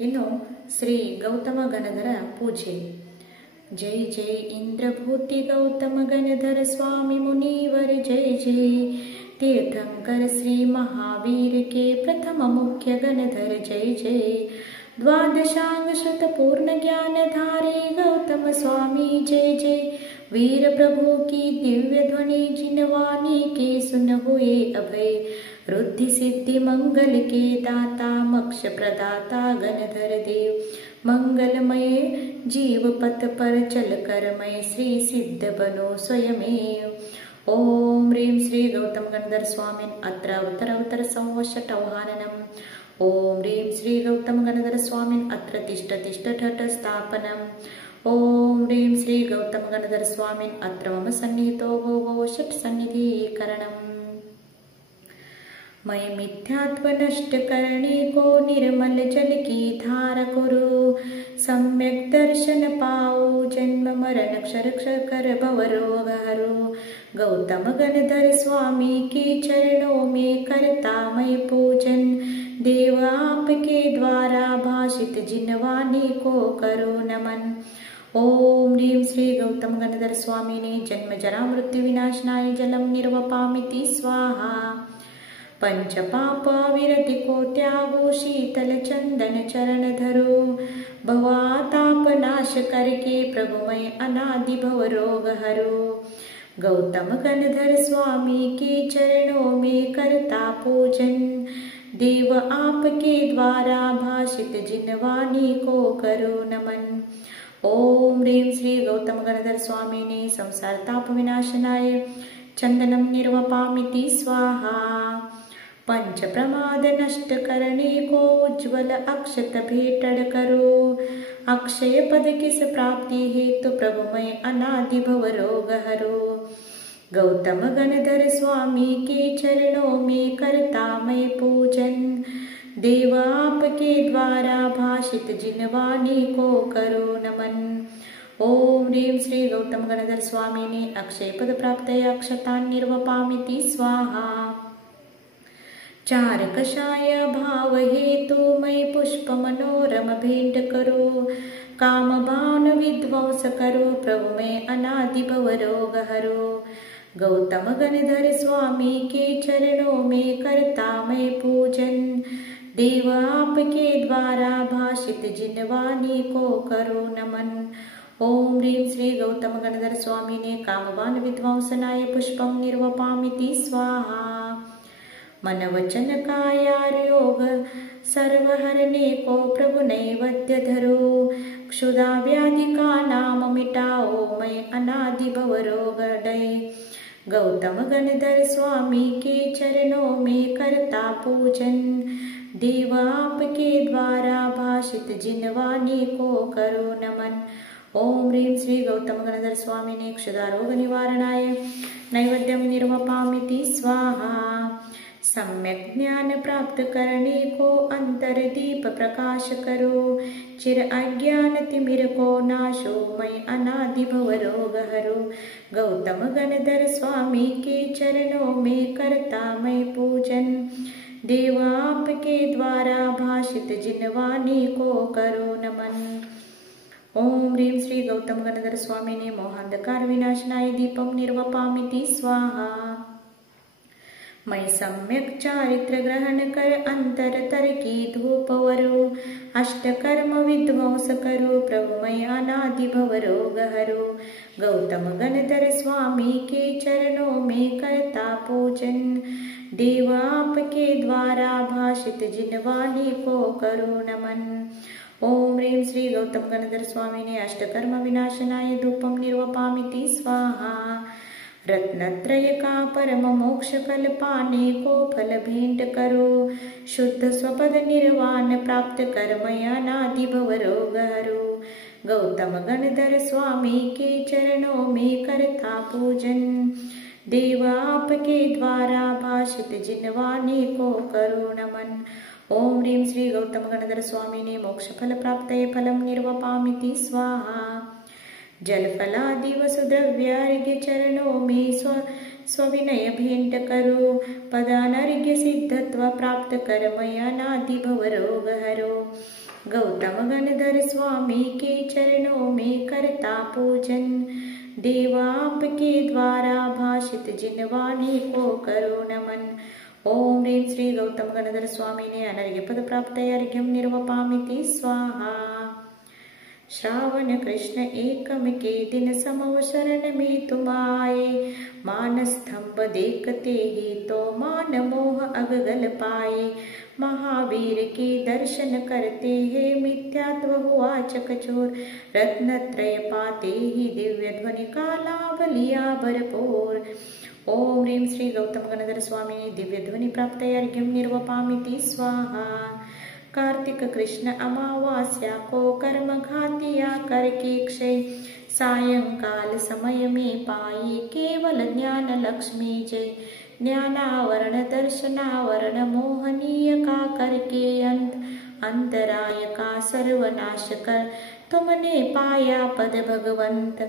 ಇನ್ನು ಶ್ರೀ ಗೌತಮ ಗಣಧರ ಪೂಜೆ. जय जय इंद्रभूति गौतम गणधर स्वामी मुनिवर जय जय. तीर्थंकर श्री महावीर के प्रथम मुख्य गणधर जय जय. द्वादशांग शत पूर्ण ज्ञान धारे गौतम स्वामी जय जय. वीर प्रभु की दिव्य ध्वनि जिनवाणी के सुन हुए अभय. रुद्धि सिद्धि मंगल के दाता मोक्ष प्रदाता गणधर देव. मंगलमय जीव पथ पर चल कर मैं श्री सिद्ध बनो स्वयमेव. ओम ह्रीं श्री गौतम गणधर स्वामिन् अत्र अवतर संवत्सरवाहनम्. ओम ह्रीं श्री गौतम गणधर स्वामिन् अत्र तिष्ठ घट स्थापनम्. ओम ह्रीं श्री गौतम गणधर स्वामिन् अत्र मम सन्निहितो भोगो षट् सन्निधिकरणम्. मैं मिथ्यात्व नष्ट करने को निर्मल जल की धार करो. सम्यक दर्शन पाओ जन्म मरण क्षर क्षर कर भवरोग हरो. गौतम गणधर स्वामी के चरणों में करता मैं पूजन. देव आपके द्वारा भाषित जिनवाणी को करो नमन. ओम ह्रीं श्री गौतम गणधर स्वामी ने जन्म जरा मृत्यु विनाशनाय जलम निर्वपामिति स्वाहा. पंच पाप विरति को त्यागो शीतल चंदन चरण धरो. भवाताप नाश करके प्रभु मैं अनादि भव रोग हरो. गौतम गणधर स्वामी के चरणों में करता पूजन. देव आपके द्वारा भाषित जिनवाणी को करो नमन. ओम ह्रीं श्री गौतम गणधर स्वामी ने संसार ताप विनाशनाय चंदनम निर्वपामिति स्वाहा. पंच प्रमाद नष्ट करने को उज्ज्वल अक्षत भेटड़ करो. अक्षय पद किस प्राप्ति हेतु प्रभु मैं अनादि भव रोग हरो. गौतम गणधर स्वामी के चरणों में करता मैं पूजन. देव आपके द्वारा भाषित जिनवाणी को करो नमन. ओम ह्रीं श्री गौतम गणधर स्वामी ने अक्षय पद प्राप्त अक्षतान् निर्वपामिति स्वाहा. चार कषाय भाव हेतु मैं पुष्प मनोरम भेंट करो. काम बाण विध्वंस करो प्रभु मैं अनादि भव रोग हरो. गौतम गणधर स्वामी के चरणों में करता मैं पूजन. देव आपके द्वारा भाषित जिनवाणी को करो नमन. ओम ह्रीं श्री गौतम गणधर स्वामी ने कामबाण विध्वंसनाय पुष्पम निर्वपामिति स्वाहा. मन वचन कायार योग सर्वहरने को प्रभु नैवेद्य धरो. क्षुधा व्याधि का नाम मिटाओ मैं अनादि भव रोग डय. गौतम गणधर स्वामी के चरणों में करता पूजन. देव आपके द्वारा भाषित जिनवाणी को करो नमन. ओम ह्रीं श्री गौतम गणधर स्वामी ने क्षुधा रोग निवारणाय नैवेद्यम निर्वपामिति स्वाहा. सम्यक ज्ञान प्राप्त करने को अंतर दीप प्रकाश करो. चिर अज्ञान तिमिर को नाशो मैं अनादि भव रोग हरो. गौतम गणधर स्वामी के चरणों में करता मैं पूजन. देव आपके द्वारा भाषित जिनवाणी को करो नमन. ओम ह्रीं श्री गौतम गणधर स्वामी ने मोहांधकार विनाशनाय दीपम निर्वपामिति स्वाहा. मैं सम्यक चारित्र ग्रहण कर अंतर तर की धूप वरो. अष्ट कर्म विध्वंस करो प्रभु मैं अनादि भव रोग हरो. गौतम गणधर स्वामी के चरणों में करता पूजन. देव आपके द्वारा भाषित जिनवाणी को करो नमन. ओम ह्रीं श्री गौतम गणधर स्वामी ने अष्टकर्म विनाशनाय धूपम निर्वपामिति स्वाहा. रत्नत्रय का परम मोक्ष फल पाने को फल भेंट करो. शुद्ध स्वपद निर्वाण प्राप्त कर मैं अनादि भव रोग हरो. गौतम गणधर स्वामी के चरणों में करता पूजन. देव आपके द्वारा भाषित जिनवाणी को करो नमन. ओम ह्रीं श्री गौतम गणधर स्वामी ने मोक्ष फल प्राप्त फलम निर्वपामिति स्वाहा. जल फलादि वसुद्रव्य अर्घ्य चरणों में स्वविनय भेंट करो. पदानर्घ्य सिद्धत्व प्राप्त कर मैं अनादि भव रोग हरो. गौतम गणधर स्वामी के चरणों में करता पूजन। देव आपके द्वारा भाषित जिन वाणी को करो नमन। ओम ह्रीं श्री गौतम गणधर स्वामी ने अनर्घ्य पद प्राप्त अर्घ्यम निर्वपामिति स्वाहा। श्रावण कृष्ण एकम के दिन समव शरण में तुम आए। मान स्तंभ देखते ही तो मान मोह अगगल पाए। महावीर के दर्शन करते हैं मिथ्यात्व हुआ चकचोर। रत्नत्रय पाते ही दिव्य ध्वनि का लाभ लिया भरपूर। ओम ह्रीं श्री गौतम गणधर स्वामी ने दिव्य ध्वनि प्राप्त अर्घ्यम निर्वपामिति स्वाहा। कार्तिक कृष्ण अमावास्या को कर्म घातिया करके क्षय। सायंकाल समय में पाई केवल ज्ञान लक्ष्मी जय। ज्ञानावरण दर्शनावरण मोहनीय का करके अंत। अंतराय का सर्वनाश कर तुमने पाया पद भगवंत।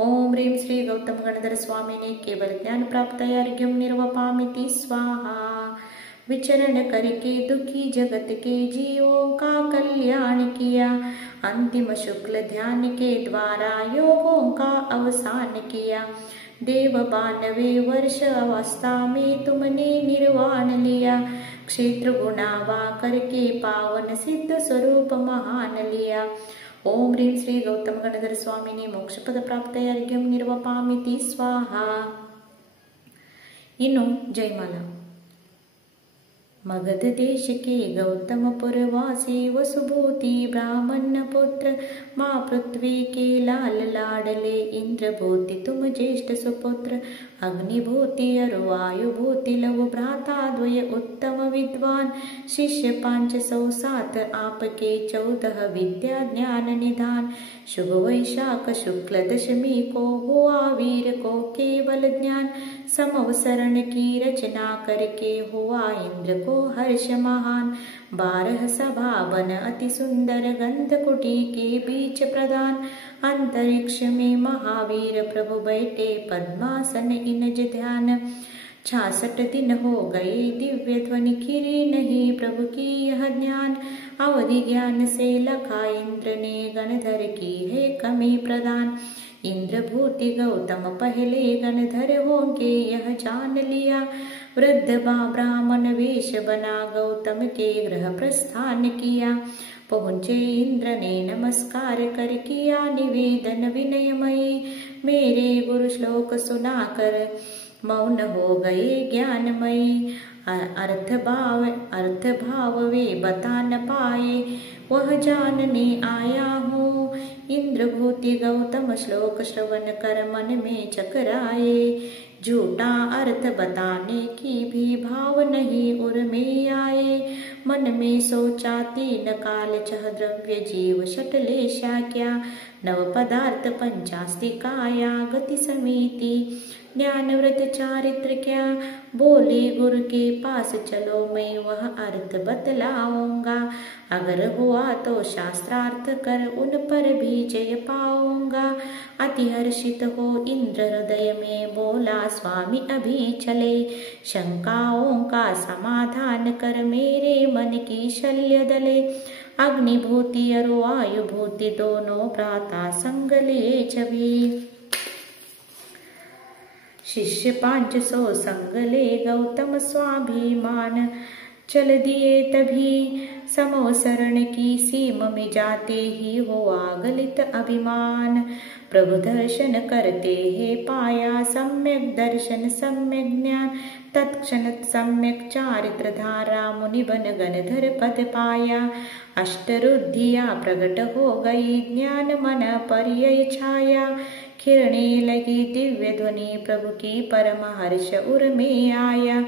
ओम ह्रीं श्री गौतम गणधर स्वामी ने केवल ज्ञान प्राप्त अर्घ्यम निर्वपामिति स्वाहा। विचरण करके दुखी जगत के जीवों का कल्याण किया। अंतिम शुक्ल ध्यान के द्वारा योगों का अवसान किया। देव 92 वर्ष अवस्था में तुमने निर्वाण लिया। क्षेत्र गुणावा करके पावन सिद्ध स्वरूप महान लिया। ओम ह्रीं श्री गौतम गणधर स्वामी ने मोक्ष पद प्राप्त अर्घ्यम निर्वपामिति स्वाहा। इनो जयमाला। मगध देश के गौतमपुर वासी वसुभूति ब्राह्मण पुत्र। माँ पृथ्वी के लाल लाडले इंद्रभूति तुम ज्येष्ठ सुपुत्र। अग्निभूति अरुवायुभूति लव भ्राता द्वय उत्तम विद्वान। शिष्य 507 आपके 14 विद्या ज्ञान निधान। शुभ वैशाख शुक्ल दशमी को हुआ वीर को केवल ज्ञान। समवसरण की रचना करके हुआ इंद्र को हर्ष महान। 12 सभा बन अति सुंदर गंध कुटी के बीच प्रदान। अंतरिक्ष में महावीर प्रभु बैठे पद्मासन इनज ध्यान। 66 दिन हो गए दिव्य ध्वनि खिरी नहीं प्रभु की यह ज्ञान। अवधि ज्ञान से लखा इंद्र ने गणधर की है कमी प्रदान। इंद्रभूति गौतम पहले गणधर होंगे यह जान लिया। वृद्ध ब्राह्मण वेश बना गौतम के गृह प्रस्थान किया। पहुँचे इंद्र ने नमस्कार कर किया निवेदन विनयमयी। मेरे गुरु श्लोक सुनाकर मौन हो गए ज्ञानमयी। अर्थ भाव वे बता न पाए वह जानने आया हूँ। इंद्रभूति गौतम श्लोक श्रवण कर मन में चकराए। झूठा अर्थ बताने की भी भाव नहीं उर में आए। मन में सोचा 3 काल छह द्रव्य जीव षटलेशा क्या। नव पदार्थ पंचास्तिकाया गति समिति। ज्ञान व्रत चारित्र क्या। बोले गुरु के पास चलो मैं वह अर्थ बतलाऊंगा। अगर हुआ तो शास्त्रार्थ कर उन पर भी जय पाऊंगा। अति हर्षित हो इंद्र हृदय में बोला स्वामी अभी चले। शंकाओं का समाधान कर मेरे मन की शल्य दले। अग्निभूति और वायुभूति दोनों भ्राता संग लिए छवि। शिष्य 500 संग ले गौतम स्वाभिमान। चल दिए तभी समवसरण की सीम में जाते ही हुआ गलित अभिमान। प्रभु दर्शन करते हे पाया सम्यक दर्शन सम्यक ज्ञान। तत्क्षण सम्यक चारित्र धारा मुनि बन गणधर पद पाया। अष्टरुद्धिया प्रकट हो गई ज्ञान मन पर्यय छाया। खिरने लगी दिव्य ध्वनि प्रभु की परम हर्ष उर में आया।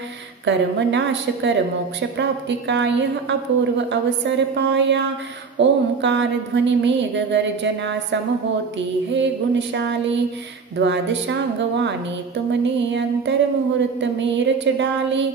कर्म नाश कर मोक्ष प्राप्ति का यह अपूर्व अवसर पाया। ओंकार ध्वनि मेघ गर्जना सम होती है गुणशाली। द्वादशांग वाणी तुमने अंतर मुहूर्त में रच डाली।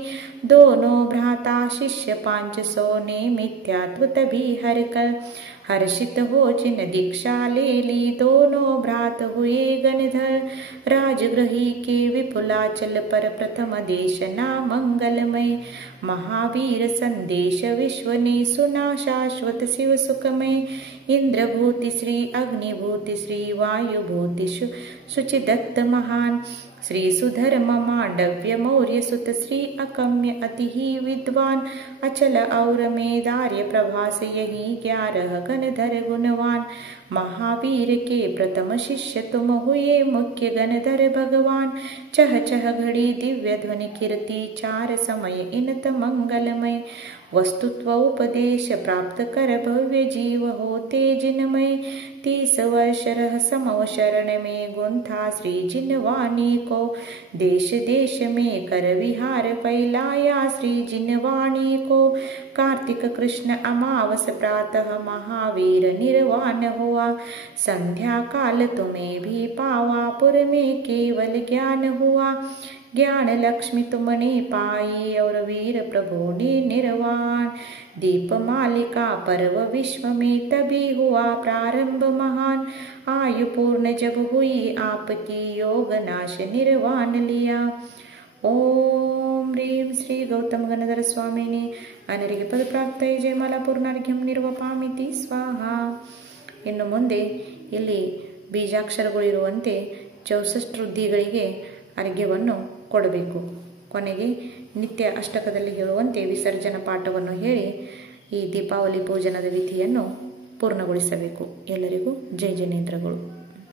दोनों भ्राता शिष्य 500 ने मिथ्यात्व तभी हर कर। हर्षित हो जिन दीक्षा ले ली दोनों भ्रात हुए गणधर। राजगृही के विपुलाचल पर प्रथम देशना मंगलमय। महावीर संदेश विश्व ने सुना शाश्वत शिव सुखमय इंद्रभूति श्री अग्निभूति श्री वायुभूति शुचिदत्त महान श्री सुधर्म मांडव्य मौर्य सुत श्री अकम्य अति ही विद्वान अचल और मेदार्य प्रभास यही 11 गणधर गुणवान महावीर के प्रथम शिष्य तुम हुए मुख्य गणधर भगवान चह चह घड़ी दिव्य ध्वनि कीर्ति 4 समय इनत मंगलमय वस्तुत्व उपदेश प्राप्त कर भव्य जीव होते जिनमय 30 वर्ष रह समव शरण में गुंथा श्री जिनवाणी को देश देश में कर विहार फैलाया श्री जिनवाणी को कार्तिक कृष्ण अमावस प्रातः महावीर निर्वाण हुआ संध्या काल तुम्हें भी पावा पुर में केवल ज्ञान हुआ ज्ञान लक्ष्मी तुमने पाई और वीर प्रभु ने निर्वाण दीप मालिका पर्व विश्व में तभी हुआ प्रारंभ महान आयु पूर्ण जब हुई आपकी योग नाश निर्वाण लिया ओम ह्रीं श्री गौतम गणधर स्वामिने अनರಿಗೆ ಪದಪ್ರಾಪ್ತೈ ಜಯಮಾಲಾ ಪೂರ್ಣಾರ್ಘ್ಯಂ ನಿರ್ವಪಾಮಿತಿ ಸ್ವಾಹಾ. ಇನ್ನು ಮುಂದೆ ಇಲ್ಲಿ ಬೀಜಾಕ್ಷರಗಳಿರುವಂತೆ 64 ವೃದ್ಧಿಗಳಿಗೆ ಅರ್ಘ್ಯವನ್ನು ಕೊಡಬೇಕು. ಕೊನೆಗೆ ನಿತ್ಯ ಅಷ್ಟಕದಲ್ಲಿ ಹೇಳುವಂತೆ ವಿಸರ್ಜನಾ ಪಾಠವನ್ನು ಹೇಳಿ ಈ ದೀಪಾವಳಿ ಪೂಜನದ ವಿಧಿಯನ್ನು ಪೂರ್ಣಗೊಳಿಸಬೇಕು. ಎಲ್ಲರಿಗೂ ಜಯ ಜಿನೇಂದ್ರಗಳು.